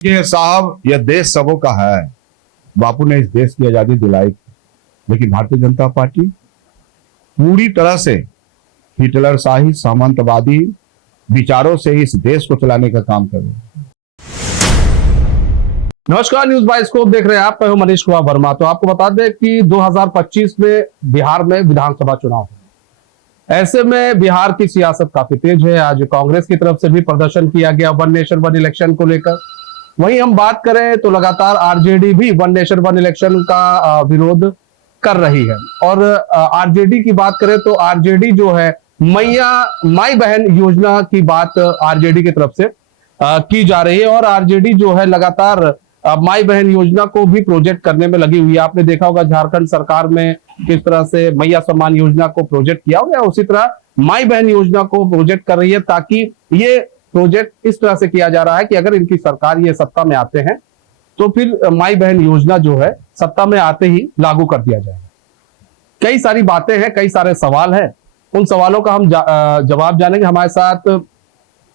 ये साहब, यह देश सबों का है। बापू ने इस देश की आजादी दिलाई, लेकिन भारतीय जनता पार्टी पूरी तरह से हिटलरशाही सामंतवादी विचारों से इस देश को चलाने का काम कर रही है। नमस्कार, न्यूज बाइस्कोप देख रहे हैं आप। मैं हूं मनीष कुमार वर्मा। तो आपको बता दें कि 2025 में बिहार में विधानसभा चुनाव है। ऐसे में बिहार की सियासत काफी तेज है। आज कांग्रेस की तरफ से भी प्रदर्शन किया गया वन नेशन वन इलेक्शन को लेकर। वहीं हम बात करें तो लगातार आरजेडी भी वन नेशन वन इलेक्शन का विरोध कर रही है। और आरजेडी की बात करें तो आरजेडी जो है माई बहन योजना की बात आरजेडी की तरफ से की जा रही है। और आरजेडी जो है लगातार माई बहन योजना को भी प्रोजेक्ट करने में लगी हुई है। आपने देखा होगा झारखंड सरकार में किस तरह से मैया सम्मान योजना को प्रोजेक्ट किया गया, उसी तरह माई बहन योजना को प्रोजेक्ट कर रही है, ताकि ये प्रोजेक्ट इस तरह से किया जा रहा है कि अगर इनकी सरकार ये सत्ता में आते हैं तो फिर माई बहन योजना जो है सत्ता में आते ही लागू कर दिया जाएगा। कई सारी बातें हैं, कई सारे सवाल हैं। उन सवालों का हम जवाब जानेंगे। हमारे साथ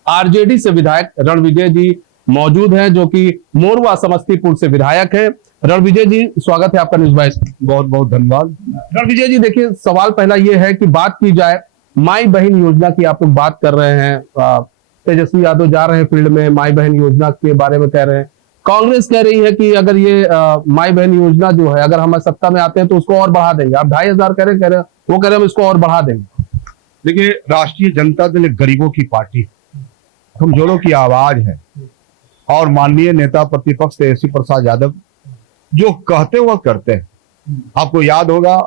आरजेडी से विधायक रणविजय जी मौजूद हैं, जो कि मोरवा समस्तीपुर से विधायक है। रणविजय जी, स्वागत है आपका न्यूज बाइस। बहुत बहुत धन्यवाद। रणविजय जी, देखिए, सवाल पहला ये है कि बात की जाए माई बहन योजना की, आप लोग बात कर रहे हैं, तेजस्वी यादव जा रहे हैं फील्ड में, माई बहन योजना के बारे में कह रहे हैं। कांग्रेस कह रही है कि अगर ये माई बहन योजना जो है, अगर हम सत्ता में आते हैं तो उसको और बढ़ा देंगे। आप 2,500 कह रहे हैं, वो कह रहे हैं हम इसको और बढ़ा देंगे। देखिए, राष्ट्रीय जनता दल एक गरीबों की पार्टी, कमजोरों की आवाज है। और माननीय नेता प्रतिपक्ष तेजस्वी प्रसाद यादव जो कहते वह करते हैं। आपको याद होगा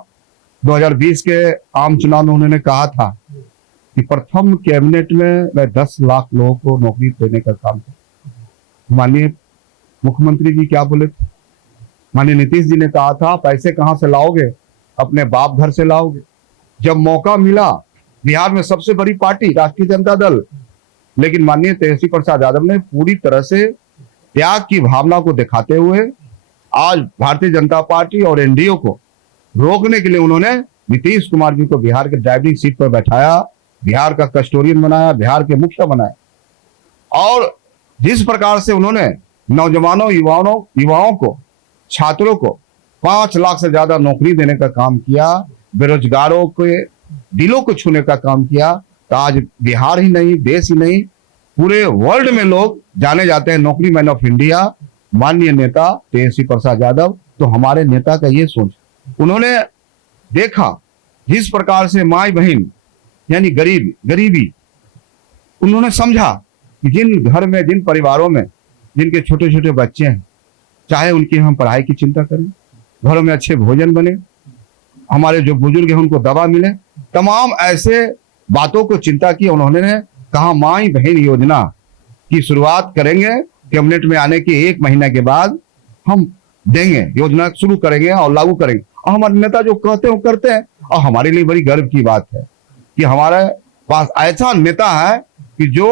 2020 के आम चुनाव में उन्होंने कहा था कि प्रथम कैबिनेट में मैं 10 लाख लोगों को नौकरी देने का काम करूं। माननीय मुख्यमंत्री जी क्या बोले थे? माननीय नीतीश जी ने कहा था पैसे कहां से लाओगे, अपने बाप घर से लाओगे। जब मौका मिला, बिहार में सबसे बड़ी पार्टी राष्ट्रीय जनता दल, लेकिन माननीय तेजस्वी प्रसाद यादव ने पूरी तरह से त्याग की भावना को दिखाते हुए आज भारतीय जनता पार्टी और एनडीए को रोकने के लिए उन्होंने नीतीश कुमार जी को बिहार के ड्राइविंग सीट पर बैठाया, बिहार का कस्टोडियन बनाया, बिहार के मुखिया बनाया। और जिस प्रकार से उन्होंने नौजवानों युवाओं को, छात्रों को 5 लाख से ज्यादा नौकरी देने का काम किया, बेरोजगारों के दिलों को छूने का काम किया, तो आज बिहार ही नहीं, देश ही नहीं, पूरे वर्ल्ड में लोग जाने जाते हैं नौकरी मैन ऑफ इंडिया, माननीय नेता तेजस्वी प्रसाद यादव। तो हमारे नेता का ये सोच, उन्होंने देखा जिस प्रकार से माई बहन यानी गरीबी, उन्होंने समझा कि जिन घर में, जिन परिवारों में जिनके छोटे छोटे बच्चे हैं, चाहे उनकी हम पढ़ाई की चिंता करें, घरों में अच्छे भोजन बने, हमारे जो बुजुर्ग हैं उनको दवा मिले, तमाम ऐसे बातों को चिंता की। उन्होंने कहा माई बहन योजना की शुरुआत करेंगे, कैबिनेट में आने के 1 महीने के बाद हम देंगे, योजना शुरू करेंगे और लागू करेंगे। और हमारे नेता जो कहते हैं वो करते हैं। और हमारे लिए बड़ी गर्व की बात है कि हमारे पास ऐसा नेता है कि जो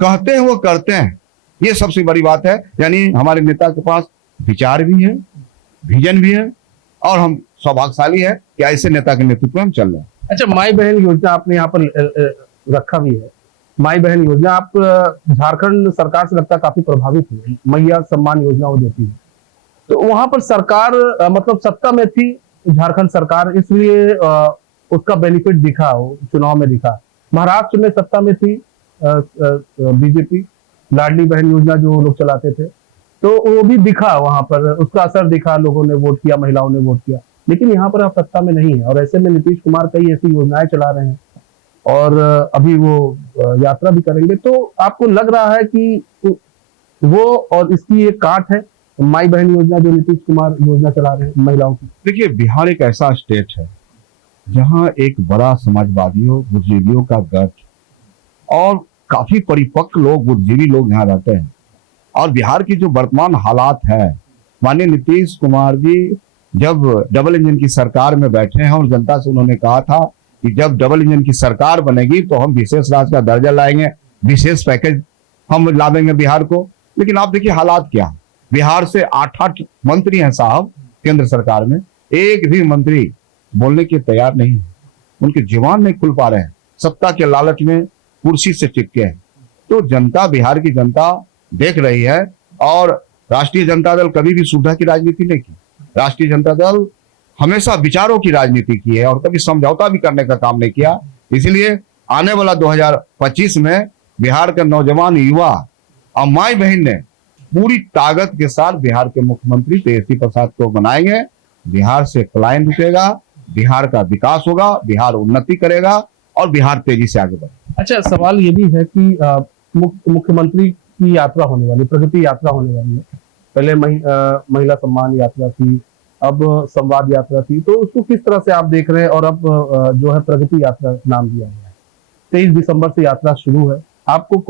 कहते हैं वो करते हैं। ये सबसे बड़ी बात है। यानी हमारे नेता के पास विचार भी है, विजन भी है, और हम सौभाग्यशाली है कि ऐसे नेता के नेतृत्व में हम चल रहे हैं। अच्छा, माई बहन योजना आपने यहाँ पर रखा भी है। माई बहन योजना आप झारखंड सरकार से लगता है काफी प्रभावित हुई। मैया सम्मान योजना वो देती है, तो वहां पर सरकार मतलब सत्ता में थी झारखंड सरकार, इसलिए उसका बेनिफिट दिखा, चुनाव में दिखा। महाराष्ट्र में सत्ता में थी बीजेपी, लाडली बहन योजना जो लोग चलाते थे, तो वो भी दिखा, वहां पर उसका असर दिखा, लोगों ने वोट किया, महिलाओं ने वोट किया। लेकिन यहाँ पर आप सत्ता में नहीं है, और ऐसे में नीतीश कुमार कई ऐसी योजनाएं चला रहे हैं और अभी वो यात्रा भी करेंगे। तो आपको लग रहा है कि वो और इसकी एक काट है माई बहन योजना जो नीतीश कुमार योजना चला रहे हैं महिलाओं की? देखिए, बिहार एक ऐसा स्टेट है जहां एक बड़ा समाजवादियों, बुद्धिजीवियों का गढ़ और काफी परिपक्व लोग, बुद्धिजीवी लोग यहाँ रहते हैं। और बिहार की जो वर्तमान हालात है, माननीय नीतीश कुमार जी जब डबल इंजन की सरकार में बैठे हैं और जनता से उन्होंने कहा था कि जब डबल इंजन की सरकार बनेगी तो हम विशेष राज्य का दर्जा लाएंगे, विशेष पैकेज हम ला देंगे बिहार को। लेकिन आप देखिए हालात क्या, बिहार से 8 मंत्री हैं साहब केंद्र सरकार में, एक भी मंत्री बोलने के तैयार नहीं है, उनके जुबान नहीं खुल पा रहे हैं, सत्ता के लालच में कुर्सी से चिपके हैं। तो जनता, बिहार की जनता देख रही है और राष्ट्रीय जनता दल कभी भी सुविधा की राजनीति नहीं की। राष्ट्रीय जनता दल हमेशा विचारों की राजनीति की है और कभी समझौता भी करने का काम नहीं किया। इसलिए आने वाला 2025 में बिहार के नौजवान युवा और माई बहन ने पूरी ताकत के साथ बिहार के मुख्यमंत्री तेजस्वी प्रसाद को बनाएंगे। बिहार से पलायन रुकेगा, बिहार का विकास होगा, बिहार उन्नति करेगा और बिहार तेजी से आगे बढ़ेगा। अच्छा, सवाल ये भी है कि मुख्यमंत्री की यात्रा होने वाली, प्रगति यात्रा होने वाली है। पहले महिला सम्मान यात्रा थी, अब संवाद यात्रा थी, तो उसको किस तरह से आप देख रहे हैं? और अब जो है प्रगति यात्रा नाम दिया गया है। 23 दिसंबर से यात्रा शुरू है। आपको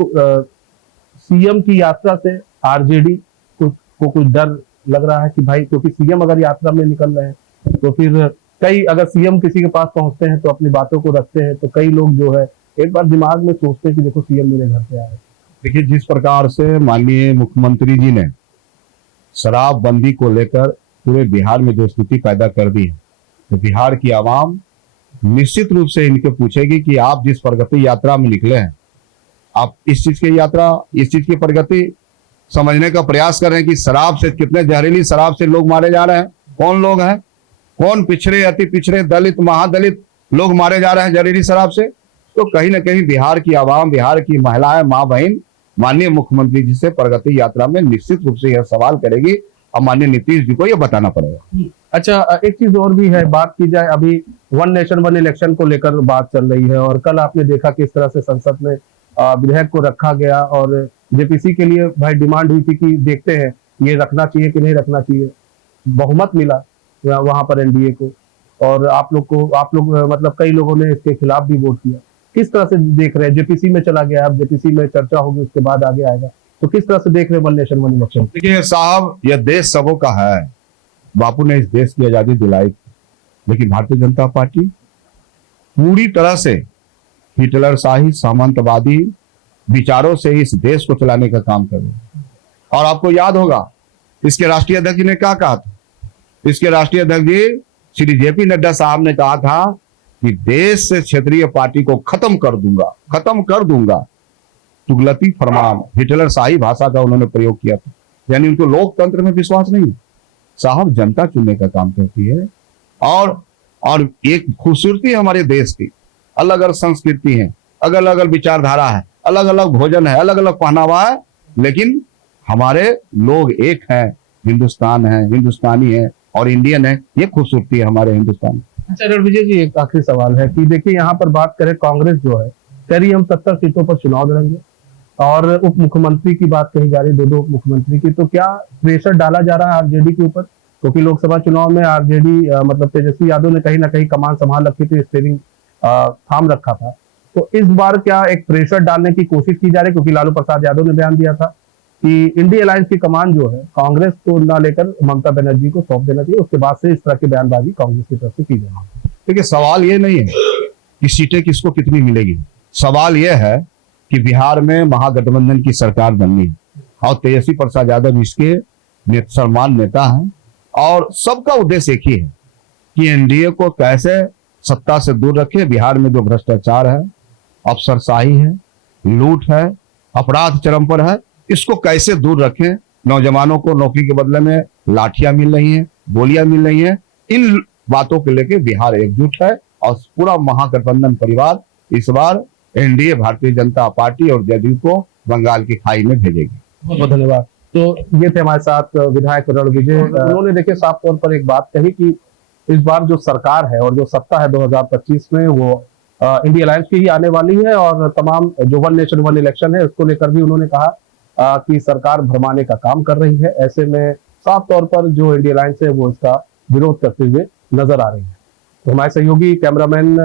सीएम की यात्रा से आरजेडी को कुछ डर लग रहा है कि भाई, क्योंकि सीएम अगर यात्रा में निकल रहे हैं तो फिर कई, अगर सीएम किसी के पास पहुंचते हैं तो अपनी बातों को रखते हैं, तो कई लोग जो है एक बार दिमाग में सोचते हैं कि देखो सीएम मेरे घर पे आए। देखिए, जिस प्रकार से माननीय मुख्यमंत्री जी ने शराबबंदी को लेकर पूरे बिहार में जो स्थिति पैदा कर दी है, तो बिहार की आवाम निश्चित रूप से इनके पूछेगी कि आप जिस प्रगति यात्रा में निकले हैं, आप इस चीज की यात्रा, इस चीज की प्रगति समझने का प्रयास कर रहे हैं कि शराब से, कितने जहरीली शराब से लोग मारे जा रहे हैं, कौन लोग हैं, कौन पिछड़े, अति पिछड़े, दलित, महादलित लोग मारे जा रहे हैं जहरीली शराब से। तो कहीं ना कहीं बिहार की आवाम, बिहार की महिलाएं, माँ बहन माननीय मुख्यमंत्री जी से प्रगति यात्रा में निश्चित रूप से यह सवाल करेगी और माननीय नीतीश जी को यह बताना पड़ेगा। अच्छा, एक चीज और भी है, बात की जाए अभी वन नेशन वन इलेक्शन को लेकर बात चल रही है, और कल आपने देखा किस तरह से संसद में विधेयक को रखा गया और जेपीसी के लिए भाई डिमांड हुई थी कि देखते हैं ये रखना चाहिए कि नहीं रखना चाहिए। बहुमत मिला वहां पर एनडीए को, और आप लोग मतलब कई लोगों ने इसके खिलाफ भी वोट किया। किस तरह से देख रहे हैं? जेपीसी में चला गया, अब जेपीसी में चर्चा होगी, उसके बाद आगे आएगा, तो किस तरह से देख रहे हैं वन नेशन वन इलेक्शन? देखिए साहब, यह देश सबों का है। बापू ने इस देश की आजादी दिलाई, लेकिन भारतीय जनता पार्टी पूरी तरह से हिटलर शाही सामंतवादी विचारों से इस देश को चलाने का काम कर रही है। और आपको याद होगा इसके राष्ट्रीय अध्यक्ष जी ने क्या कहा था? इसके राष्ट्रीय अध्यक्ष जी श्री जेपी नड्डा साहब ने कहा था कि देश से क्षेत्रीय पार्टी को खत्म कर दूंगा। तुगलकी फरमान, हिटलर शाही भाषा का उन्होंने प्रयोग किया था। यानी उनको लोकतंत्र में विश्वास नहीं। साहब, जनता चुनने का काम करती है। और एक खूबसूरती है हमारे देश की, अलग अलग संस्कृति है, अलग अलग विचारधारा है, अलग अलग भोजन है, अलग अलग पहनावा है, लेकिन हमारे लोग एक हैं, हिंदुस्तान है, हिंदुस्तानी है और इंडियन है। ये खूबसूरती है हमारे हिंदुस्तान। अच्छा रणविजय जी, एक आखिरी सवाल है कि देखिए यहाँ पर बात करें, कांग्रेस जो है कह रही हम 70 सीटों पर चुनाव लड़ेंगे, और उप मुख्यमंत्री की बात कही जा रही है, दो मुख्यमंत्री की, तो क्या प्रेशर डाला जा रहा है आरजेडी के ऊपर? क्योंकि लोकसभा चुनाव में आरजेडी मतलब तेजस्वी यादव ने कहीं ना कहीं कमान संभाल रखी थी, स्टीयरिंग थाम रखा था, तो इस बार क्या एक प्रेशर डालने की कोशिश की जा रही है? क्योंकि लालू प्रसाद यादव ने बयान दिया था कि इंडिया अलायंस की कमान जो है कांग्रेस को ना लेकर ममता बनर्जी को सौंप देना चाहिए, उसके बाद से इस तरह की बयानबाजी कांग्रेस की तरफ से की जाएगी। देखिए, सवाल ये नहीं है कि सीटें किसको कितनी मिलेगी, सवाल यह है कि बिहार में महागठबंधन की सरकार बननी है और तेजस्वी प्रसाद यादव इसके सम्मान नेता हैं, और सबका उद्देश्य एक ही है कि एनडीए को कैसे सत्ता से दूर रखे। बिहार में जो भ्रष्टाचार है, अफसरशाही है, लूट है, अपराध चरम पर है, इसको कैसे दूर रखें। नौजवानों को नौकरी के बदले में लाठियां मिल रही हैं, गोलियां मिल रही हैं। इन बातों को लेकर बिहार एकजुट है और पूरा महागठबंधन परिवार इस बार एनडीए, भारतीय जनता पार्टी और जदयू को बंगाल की खाई में भेजेगी। बहुत बहुत धन्यवाद। तो ये थे हमारे साथ विधायक रणविजय। उन्होंने देखिए साफ तौर पर एक बात कही कि इस बार जो सरकार है और जो सत्ता है 2025 में, वो इंडिया अलायंस की ही आने वाली है, और तमाम जो वन नेशन वन इलेक्शन है उसको लेकर भी उन्होंने कहा कि सरकार भरमाने का काम कर रही है। ऐसे में साफ तौर पर जो इंडिया अलायंस है वो इसका विरोध करते हुए नजर आ रही है। तो हमारे सहयोगी कैमरामैन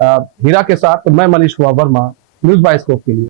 हीरा के साथ मैं Manish Kumar Verma, news bye scope के लिए।